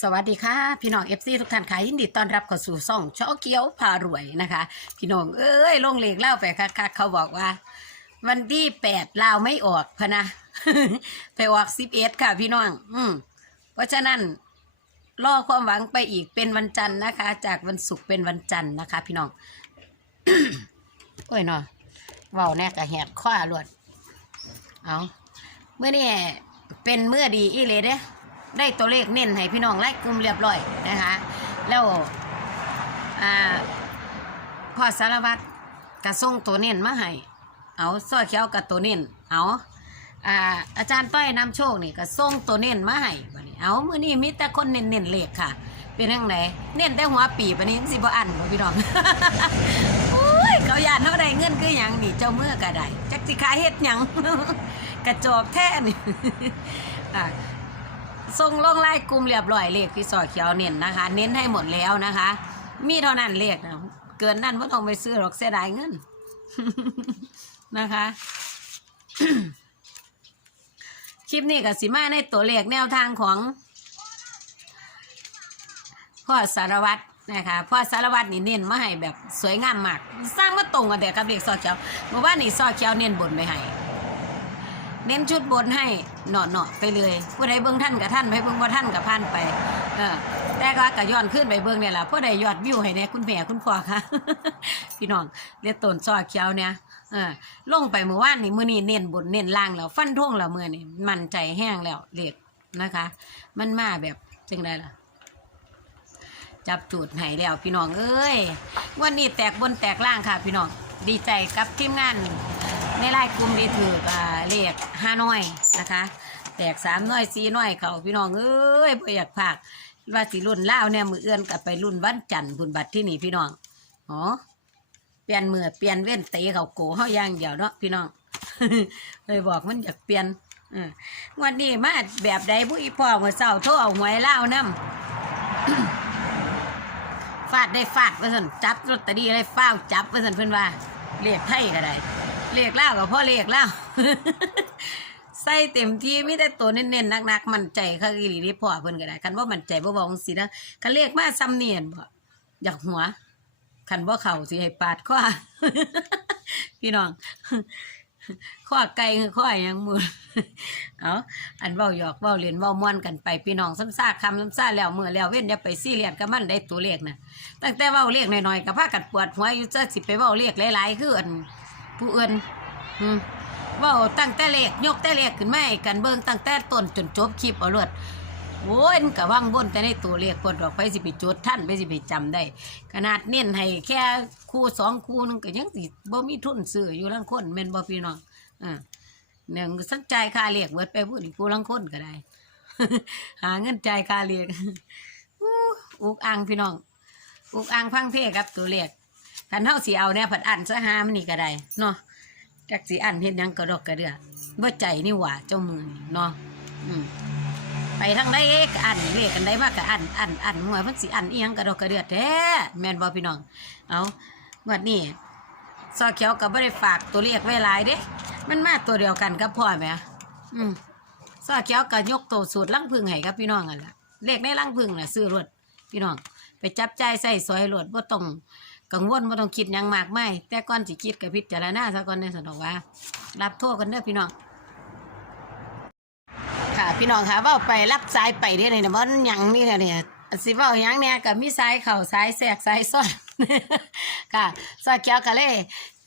สวัสดีค่ะ พี่น้องเอฟซีทุกท่านค่ะยินดีต้อนรับเข้าสู่ซ่องช่อเกี้ยวพารวยนะคะ พี่น้องเอ้ยลงเลขเล่าไปค่ะเขาบอกว่า วันที่แปดลาวไม่ออกพะนะ ไปออกสิบเอ็ดค่ะ พี่น้อง อืมเพราะฉะนั้นรอความหวังไปอีกเป็นวันจันทร์นะคะ จากวันศุกร์เป็นวันจันทร์นะคะ พี่น้อง โอ้ยเนาะเว้าแน่กะแหกข้อรวดเอาเมื่อนี่เป็นเมื่อดีอีเลยเด้ ได้ตัวเลขเน้นให้พี่น้องไล่กลุ่มเรียบร้อยนะคะ แล้วอพอสารวัตรกระส่งตัวเน้นมาให้เอาซ้อยเขียวกับตัวเน้นเอาอาอาจารย์ต้อยนำโชคนี่ก็ส่งตัวเน้นมาให้บัดนี้เอามือนี้มีแต่คนเน้นเน้นเลขค่ะ เป็นจังไดเน้นแต่หัวปีบัดนี้สิบอันพี่น้องโอ้ยเขายานเท่าใดเงินคือหยังนี่เจ้าเมื่อก็ไดจักสิขายเฮ็ดหยังกระจอกแท้นี่ ส่งลงไล่กลุ่มเรียบร้อยเลขที่สอเขียวเน้นนะคะ เน้นให้หมดแล้วนะคะ มีเท่านั้นเลขนะเกินนั่นไม่ต้องไปซื้อหรอกเสียดายเงินนะคะคลิปนี้กับสิมาในตัวเลขแนวทางของพ่อสารวัตรนะคะพ่อสารวัตรนี่เน้นมาให้แบบสวยงามมาก สร้างมาตรงกันแต่กับเลขซอเขียวเมื่อวานนี่ซอเขียวเน้นบนไปให้ เน้นชุดบนให้เนาะเนาะไปเลยผู้ใดเบิ่งท่านกับท่านไม่เบิ่งว่าท่านกับพันไปเออแต่ก็กะย้อนขึ้นไปเบิ่งเนี่ยแหละผู้ใดยอดวิวให้เนี่ยคุณแม่คุณพ่อค่ะ พี่น้องเรียกตนซอเขียวเนี่ยเออลงไปเมื่อวานนี่มื้อนี้เน้นบนเน้นล่างแล้วฟันท่งแล้วมื้อนี่มันใจแห้งแล้วเหลขนะคะ มันมาแบบจังไดล่ะจับจูดให้แล้วพี่น้องเอ้ยวันนี้แตกบนแตกล่างค่ะพี่น้องดีใจกับทีมงาน ในไลน์กลุ่มดีถืออ่าเลขห้าน้อยนะคะ แตกสามน้อยสี่น้อยเขาพี่น้องเอ้ยบ่อยากพากว่าสิรุ่นเล่าเนี่ยมือเอื้อนกับไปรุ่นวันจันทร์บุญบัตรที่นี่พี่น้องอ๋อเปลี่ยนมือเปลี่ยนเว้นเตะเขาโกเฮาย่างเดียวเนาะพี่น้องเลยบอกมันอยากเปลี่ยนอวันนี้มาแบบใดผู้อีพ่อเมื่อเช้าโทรเอาหวยเล่าวนำฟาดได้ฟาดว่าสันจับลอตเตอรี่อะไรฟ้าจับว่าสันเพิ่อนว่าเรียกไทยก็ได้ เรียกล่าวกับพ่อเรียกล่าวใส่เต็มที่มีแต่ตัวเน้นๆนักๆ มั่นใจค่ะอีหลีนี่พ่อเพิ่นก็ได้คันว่ามั่นใจบ่บอกจังซี่นะคันเรียกมาซ้ำเนียนบ่อยากหัวคันบ่าเข้าสิให้ปาดข้อพี่น้องข้อไก่คือข้อหยังมือเอาอันเว้าหยอกเว้าเล่นเว้าม่วนกันไปพี่น้องซ้ำซากคำซ้ำซากแล้วมือแล้วเว้นอย่าไปซี่เรียสกับมันได้ตัวเลขนะตั้งแต่เว้าเลขหน่อยๆกับพากันปวดหัวอยู่จะสิไปเว้าเลขหลายๆคืออัน ผู้อื่นอืมเว้าตั้งแต่เลขยกแต่เลขขึ้นมาให้กันเบิ่งตั้งแต่ต้นจนจบคลิปเอาลือดโอ้ยมันกะว่างบนแต่ในตัวเลขปวดดอกไปสิไปจดท่านไปสิไปจำได้ ขนาดเน้นให้แค่คู่สองคู่นึงก็ยังสิบ่มีทุนซื้ออยู่ลังคนแม่นบ่พี่น้องอ่าหนึ่งสนใจายค่าเรียกเวิร์ดไปพูดอีกผู้ลังคนก็ได้ หาเงินจ่ายค่าเรียกอู้อุกอังพี่น้อง อุกอังพังเพกับตัวเรียก คันเท่าสีเอาเนี่ยผัดอันซะหามันนี่ก็ได้เนาะจักสีอันเห็นยังกระดอกกระเดือบ่ใจนี่หว่าเจ้ามือนี่เนาะอืมไปทางใดก็อันเรียกกันได้มากก็อันอันอันหัวมันสีอันเอียงกระดอกกระเดือแท้แม่นบ่พี่น้อง เอาวันนี้ซอเขียวก็บ่ได้ฝากตัวเลขไว้หลายเด้ มันมาตัวเดียวกันกับพ่อไหมอืมซอเขียวก็ยกตัวสูตรลังพึ่งให้กับพี่น้องกันละเลขในลังพึ่งน่ะซื้อรถพี่น้อง ไปจับใจายใส่ซอยรถบ่ต้อง กังวลบ่ต้องคิดยังมากมายแต่ก่อนสิคิดกับพิจารณาซะก่อนในสนอกว่า รับโทษกันเด้อพี่น้องค่ะพี่น้องค่ะว่าไปรับสายไปได้เลยนะมันหยังนี่ค่ะเนี่ยสิว่ายังเนี่ยกับมีสายเข่าสายแสกสายซ้อนค่ะซอเขียวกะเลย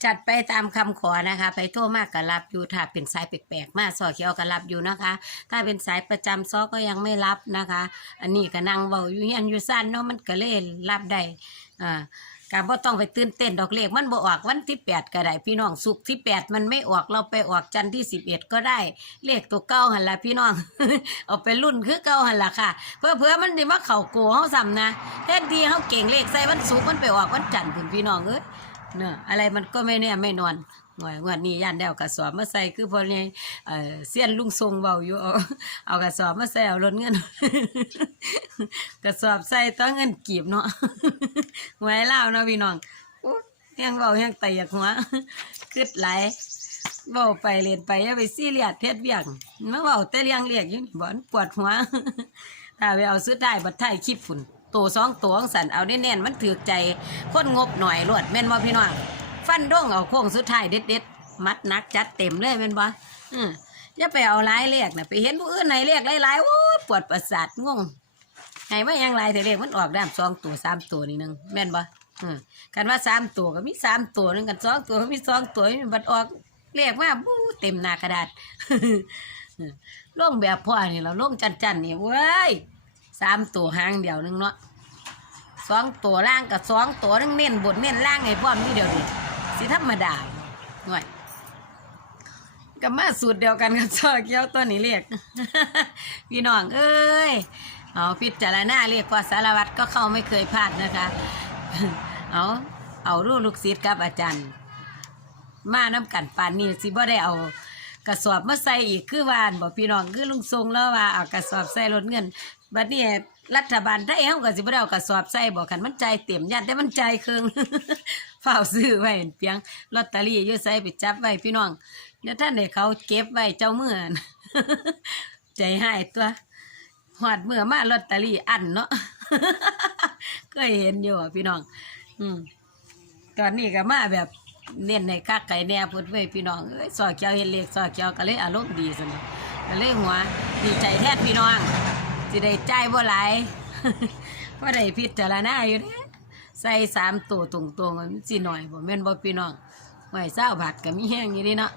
จัดไปตามคำขอนะคะ ไปโทรมากก็รับอยู่ถ้าเป็นสายแปลกๆ มาซอเขียวก็รับอยู่นะคะ ถ้าเป็นสายประจำซอก็ยังไม่รับนะคะ อันนี้ก็นั่งเว้าอยู่เฮียนอยู่สั้นเนาะมันก็เลยรับได้อ่าการบ่ต้องไปตื่นเต้นดอกเลขมันบ่ออกวันที่แปดก็ได้พี่น้องสุกที่แปดมันไม่ออกเราไปออกจันที่สิบเอ็ดก็ได้ เลขตัวเก้าหันละพี่น้อง เอาไปรุ่นคือเก้าหันละค่ะ เพื่อเพื่อมันสิมาเขาโกเฮาซ้ำนะแทนที่เฮาเก่งเลขใส่วันศุกมันไปออกวันจันทร์พุ่นพี่น้องเอ้ย เนอะอะไรมันก็ไม่แน่ไม่นอนหน่วยงวดนี้ย่านเดวกระสอบมาใส่คือพอเนี่ยเออเสี้ยนลุงทรงเบาอยู่เอาเอากระสอบมาใส่เอารถเงิน กระสอบใส่ต้องเงินกีบเนาะหวยเล่าเนาะพี่น้องอู้ยังเบายังไตอยากหัวคืดไหลเบาไปเรียนไปอย่าไปซี่เรียสเทศเบียงมาเบาแต่เลี้ยงเรียกอยู่นี่บ่นปวดหัวถ้าไปเอาซื้อได้บัดไทยคลิปฝุ่น ตัวสองตัวสันเอาแน่นมันถือใจคนงบหน่อยรวดแม่นบ่พี่น้องฟันด้งเอาโค้งสุดท้ายเด็ดๆมัดนักจัดเต็มเลยแม่นบ่อืมอย่าไปเอาลายเลขนะไปเห็นผู้อื่นไหนเลขหลายๆโอ้ปวดประสาทงงให้มายังไรแต่เลขมันออกด้ามสองตัวสามตัวนี่หนึงแม่นบ่อืมกันว่าสามตัวก็มีสามตัวนึงกันสองตัวก็มีสองตัวมันบัดออกเลขมาบู้เต็มหน้ากระดาษลงแบบพ่อนี่เราลงจันจันนี่เว้ย สามตัวหางเดียวนึงเนาะสองตัวล่างกับสองตัวนึงเน้นบนเน้นล่างให้พร้อมนี่เดียวดิสิธรรมดาหน่อยก็มาสูตรเดียวกันกับซอเกี้ยวตัวนี้เรียกพี่น้องเอ้ยเอาพิจารณาเรียกว่าสารวัตรก็เข้าไม่เคยพลาดนะคะเอาเอารูปลูกศิษย์กับอาจารย์ มาน้ำกันปานนี้สิบ่ได้เอา กระสอบมาใส่อีกคือวานบอกพี่น้องคือลุงทรงแล้วว่าเอากระสอบใส่รถเงินบัดนี้รัฐบาลไทยเฮาก็สิบ่ได้เอากระสอบใส่บอกกันมันใจเต็มยันแต่มันใจเครื่องเฝ้าซื้อไว้เพียงลอตเตอรี่อยู่ใส่ไปจับไว้พี่น้องเดี๋ยวท่านให้เขาเก็บไว้เจ้าเมื่อนใจหายตัวหอดเมื่อมาลอตเตอรี่อันเนาะก็เห็นอยู่อะพี่น้อง อืมตอนนี้ก็มาแบบ เน้นในคักไก่แน่พุดไว้พี่น้องเอ้ยซอเกียวเห็นเลขซอเกียวก็เลยอารมณ์ดีสนก็เลยหัวดีใจแทนพี่น้องสิได้ใจบ่หลายพราะได้พิจารณาอยู่เด้ใส่สามตัวตรงๆมันสิหน่อยบ่แม่นบ่พี่น้องไว้เศร้าบาทก็มีแห้งอยู่เดีเนาะ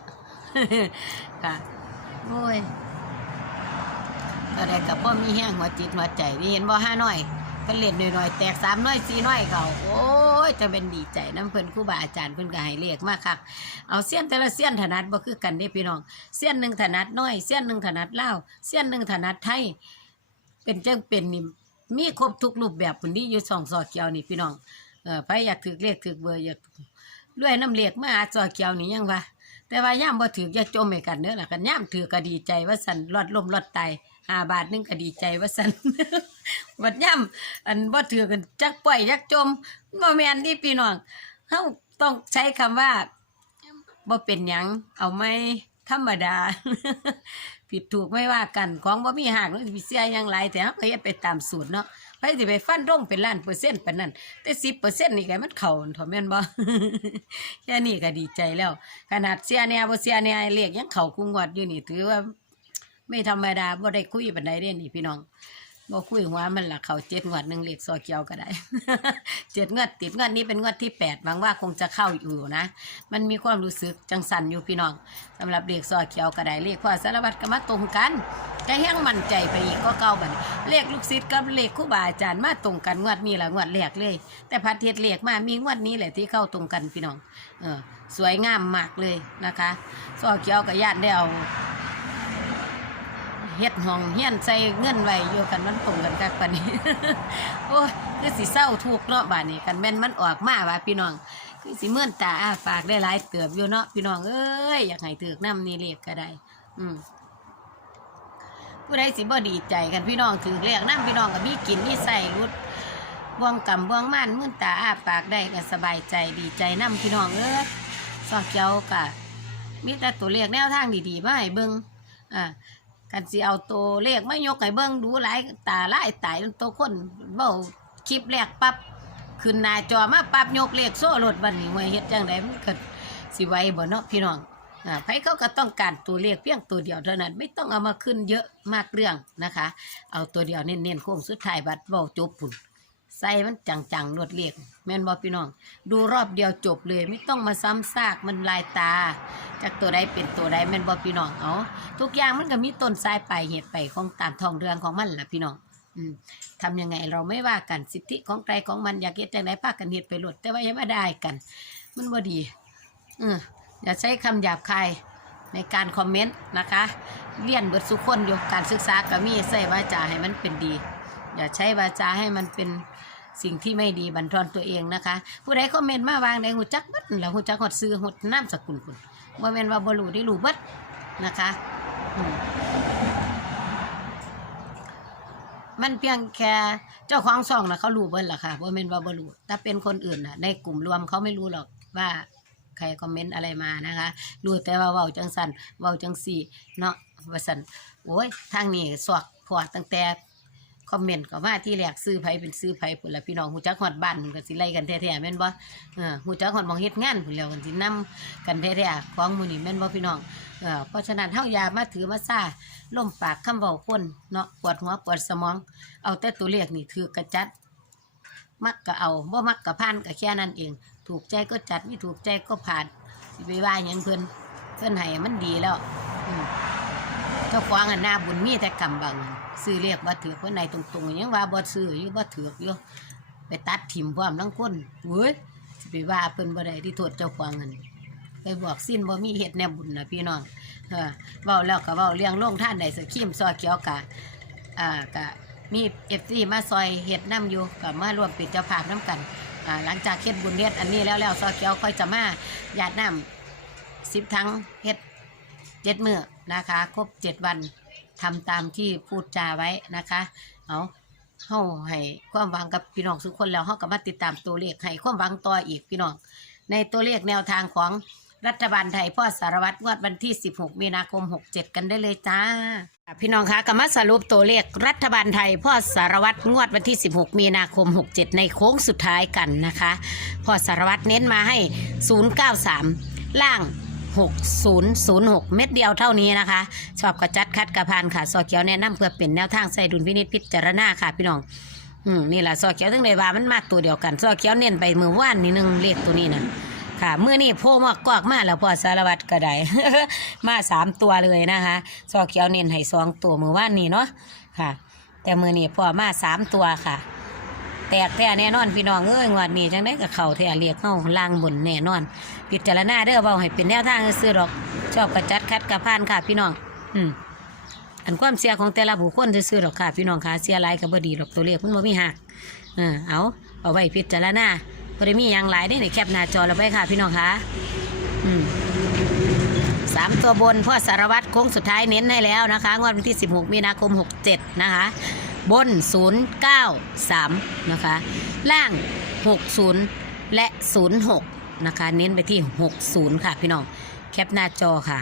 ค่ะโอ้ยก็ได้กับพ่อมีแห้งหัวจิตหัวใจนี่เห็นบ่ห้าน้อย ก็เล่นหน่อยๆแตกสามน้อยสี่น้อยเขาโอ้ยจะเป็นดีใจน้ำเพิ่นครูบาอาจารย์เพิ่นก็ให้เรียกมากคักเอาเสี้ยนแต่ละเสี้ยนถนัดบ่คือกันเด้พี่น้องเสี้ยนหนึ่งถนัดน้อยเสี้ยนหนึ่งถนัดลาวเสี้ยนหนึ่งถนัดไทยเป็นจังเป็นนี่มีครบทุกรูปแบบพุ่นนี้อยู่สองซอเกียวนี่พี่น้องเออไปอยากถือเลขถือเบอร์อยากด้วยน้ำเลขมาหาซอเกียวนี่ยังวะแต่ว่าย่ามบ่ถืออย่าจมให้กันเด้อล่ะกันย่ามถือก็ดีใจว่าสันรอดลมรอดตาย หาบาทนึงก็ดีใจว่าสันวัดย่ำอันบ่ถือกันจักปล่อยจักจมบ่แม่นนี่พี่น้องเฮาต้องใช้คำว่าบ่เป็นหยังเอาไม่ธรรมดา ผิดถูกไม่ว่ากันของบ่มีหักมันสิเสียอย่างไรแต่เฮาก็เฮ็ดไปตามสูตรเนาะไปสิไปฟันร่งเป็นล้านเปอร์เซ็นต์ปานนั้นแต่10%นี่ก็มันเข้าถาะแม่นบ่แค่นี้ก็ดีใจแล้ว ขนาดเสียแหน่ยบ่เสียแหน่ยเลขยังเข้าคุงวดอยู่นี่ถือว่า ไม่ธรรมดาบ่ได้คุยปานใดเด้นี่พี่น้องบ่คุยหัวมันละเขาเจ็ดงวดหนึ่งเหลขซอเกียวก็ได้ เจ็ดงวดติดงวดนี้เป็นงวดที่แปดหวังว่าคงจะเข้าอยู่นะ มันมีความรู้สึกจังสันอยู่พี่น้องสำหรับเหลขซอเกียวก็ได้เลขพ่อสารวัตรก็มาตรงกันก็แห้งมั่นใจไปอีกก็เก่าบัดนี้เลขลูกศิษย์กับเลขครูบาอาจารย์มาตรงกันงวดนี้ละงวดแรกเลย แต่พัดเทศเลขมามีงวดนี้แหละที่เข้าตรงกันพี่น้อง เออ สวยงามมากเลยนะคะซอเกียวกับญาติได้เอา เฮ็ดห้องเฮียนใส่เงินไว้อยู่กันมันตรงกันคักปานนี้ โอ้ยคือสิเศร้าทุกข์เนาะบาดนี้กันแม่นมันออกมาว่าพี่น้องคือสิเมื่อนตาอ้าฝากได้หลายเติบอยู่เนาะพี่น้องเอ้ยอยากให้ถือกน้ำนี่เลขก็ได้ อืมผู้ใดสิบ่ดีใจกันพี่น้องถือเลขน้ำพี่น้องก็มีกินมีใส่รุดบ่วงกำบ่วงม่านมื่นตาอ้าปากได้ก็สบายใจดีใจน้ำพี่น้องเอ้ยซอกเจ้ากะมีแต่ตัวเลขแนวทางดีๆมาให้เบิ่งอ่า กันสิเอาตัวเลขไม่ยกไห้เบิ่งดูหลายตาหลายตายตัวคนเบ้าคลิปแรกปั๊บขึ้นหน้าจอมาปั๊บยกเลขโซ่รถบันนี้ไว้เฮ็ดจังไดมันก็สิไว้บ่เนาะพี่น้องอ่าไผเขาก็ต้องการตัวเลขเพียงตัวเดียวเท่านั้นไม่ต้องเอามาขึ้นเยอะมากเรื่องนะคะ เอาตัวเดียวเน้นๆโค้งสุดท้ายบัดเว้าจบปุ่น ใส่มันจังๆรวดเลขแม่นบ่พี่น้อง ดูรอบเดียวจบเลยไม่ต้องมาซ้ำซากมันลายตา จากตัวใดเป็นตัวใดแม่นบ่พี่น้องเอาทุกอย่างมันก็มีต้นสายปลายเหตุไปของตามทองเรืองของมันล่ะพี่น้องอืมทำยังไงเราไม่ว่ากันสิทธิของใครของมันอยากเฮ็ดจังไดพากันเฮ็ดไปโลดแต่ว่าอย่ามาได้กัน มันบ่ดีเอออย่าใช้คำหยาบคายในการคอมเมนต์นะคะเรียนเบิดสุคนอยู่การศึกษาก็มีใส่วาจ่าให้มันเป็นดี อย่าใช้วาจาให้มันเป็นสิ่งที่ไม่ดีบันทอนตัวเองนะคะ ผู้ใดคอมเมนต์มาวางในหูจักบัดแล้วหูจักหดซื้อหดน้ำสกุลคุณบ่แม่นว่าบ่รู้ได้รู้บัดนะคะมันเพียงแค่เจ้าของซองนะเขารู้เบิ้ล่ะค่ะว่าเมนว่าบรูถ้าเป็นคนอื่นนะในกลุ่มรวมเขาไม่รู้หรอกว่าใครคอมเมนต์อะไรมานะคะ รู้แต่ว่าเว้าจังสันเว้าจังสี่เนาะว่าสันโอ้ยทางนี้สวกพวตั้งแต่ คอมเมนต์ก็ว่าที่แรกซื้อไผเป็นซื้อไผพุ่นละพี่น้องฮู้จักฮอดบ้านมันก็สิไล่กันแท้ๆแม่นบ่เออหูจักฮอดหมองเฮ็ดงานพุ่นแล้วกันสินํกันแท้ๆของหมู่นี่แม่นบ่พี่น้องเออเพราะฉะนั้นเฮาอย่ามาถือมาซ่าล่มปากคำเว้าคนเนาะปวดหัวปวดสมอง เอาแต่ตัวเลขนี่ถือกระจัด มักก็เอาบ่มักก็ผ่านก็แค่นั้นเอง ถูกใจก็จัดไม่ถูกใจก็ผ่านสิไปว่าหยังเพิ่นเพิ่นให้มันดีแล้วอืมเจ้าของอันหน้าบุญมีแต่กำบังอ ซื้อเรียกว่าถือคนในตรงๆยังว่าบ่ซื้ออยู่บ่ถือกอยู่ไปตัดถิ่มพร้อมทั้งคนเว้ยสิไปว่าเพิ่นบ่ได้ที่โทษเจ้าของอันไปบอกสิ้นบ่มีเฮ็ดแนวบุญนะพี่น้องเออเว้าแล้วก็เว้าเรื่องโรงท่านได้สกขีมซอเขียวกะอ่ากะมีเอฟซีมาซอยเฮ็ดน้ำอยู่กับมาร่วมป็นเจ้าภาพน้ำกันอ่าหลังจากเฮ็ดบุญเฮ็ดอันนี้แล้วแล้วซอเขียวค่อยจะมาหยาดน้ำสิบทั้งเฮ็ดเจ็ดมื้อนะคะ ครบเจ็ดวัน ทำตามที่พูดจาไว้นะคะเอาเฮาให้ความหวังกับพี่น้องทุกคนแล้วเฮาก็มาติดตามตัวเลขให้ความหวังต่ออีกพี่น้อง ในตัวเลขแนวทางของรัฐบาลไทยพ่อสารวัตรงวดวันที่ 16 มีนาคม 67 กันได้เลยจ้า พี่น้องคะก็มาสรุปตัวเลขรัฐบาลไทยพ่อสารวัตรงวดวันที่ 16 มีนาคม 67 ในโค้งสุดท้ายกันนะคะพ่อสารวัตรเน้นมาให้ 093 ล่าง 6006 เม็ดเดียวเท่านี้นะคะ ชอบกระจัดคัดกระพานค่ะซอเขียวแนะนำเพื่อเป็นแนวทางใส่ดุลพินิจพิจารณาค่ะพี่น้องอืมนี่แหละซอเขียวทั้งในว่ามันมาตัวเดียวกันซอเขียวเน้นไปมือว่านนี่หนึงเลขตัวนี้นะค่ะเมื่อนี่โพมากกอกมาแล้วพอสารวัตรก็ได้ มาสามตัวเลยนะคะซอเขียวเน้นให้สองตัวมือว่านนี่เนาะค่ะ แต่มือนี่พอมาสามตัวค่ะ แตกแท้แน่นอนพี่น้องเอ้ยงวดนี้จังได้กับเขาแท้เรียกเข้าล่างบนแน่นอน พิจารณาเด้อเบาให้เป็นแนวทางซื้อดอก ชอบกระจัดคัดกระพานค่ะพี่น้อง อืมอันความเสียของแต่ละบุคคลซื้อดอกค่ะพี่น้องค่ะเสียหลายก็บ่ดีดอกตัวเลขมันบ่มีหักเออเอาเอาไว้พิจารณาบ่ได้มีหยังหลายได้ในแคปหน้าจอเราไปค่ะพี่น้องค่ะอืมสามตัวบนพ่อสารวัตรโค้งสุดท้ายเน้นให้แล้วนะคะ งวดวันที่ 16 มีนาคม 67 นะคะ บน 093 นะคะ ล่าง 60 และ 06 นะคะ เน้นไปที่ 60 ค่ะพี่น้อง แคปหน้าจอค่ะ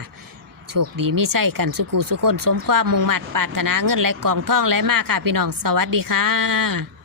โชคดีไม่ใช่กันสุกูสุคนสมความมุ่งมัดปรารถนาเงินและกองท่องและมากค่ะพี่น้อง สวัสดีค่ะ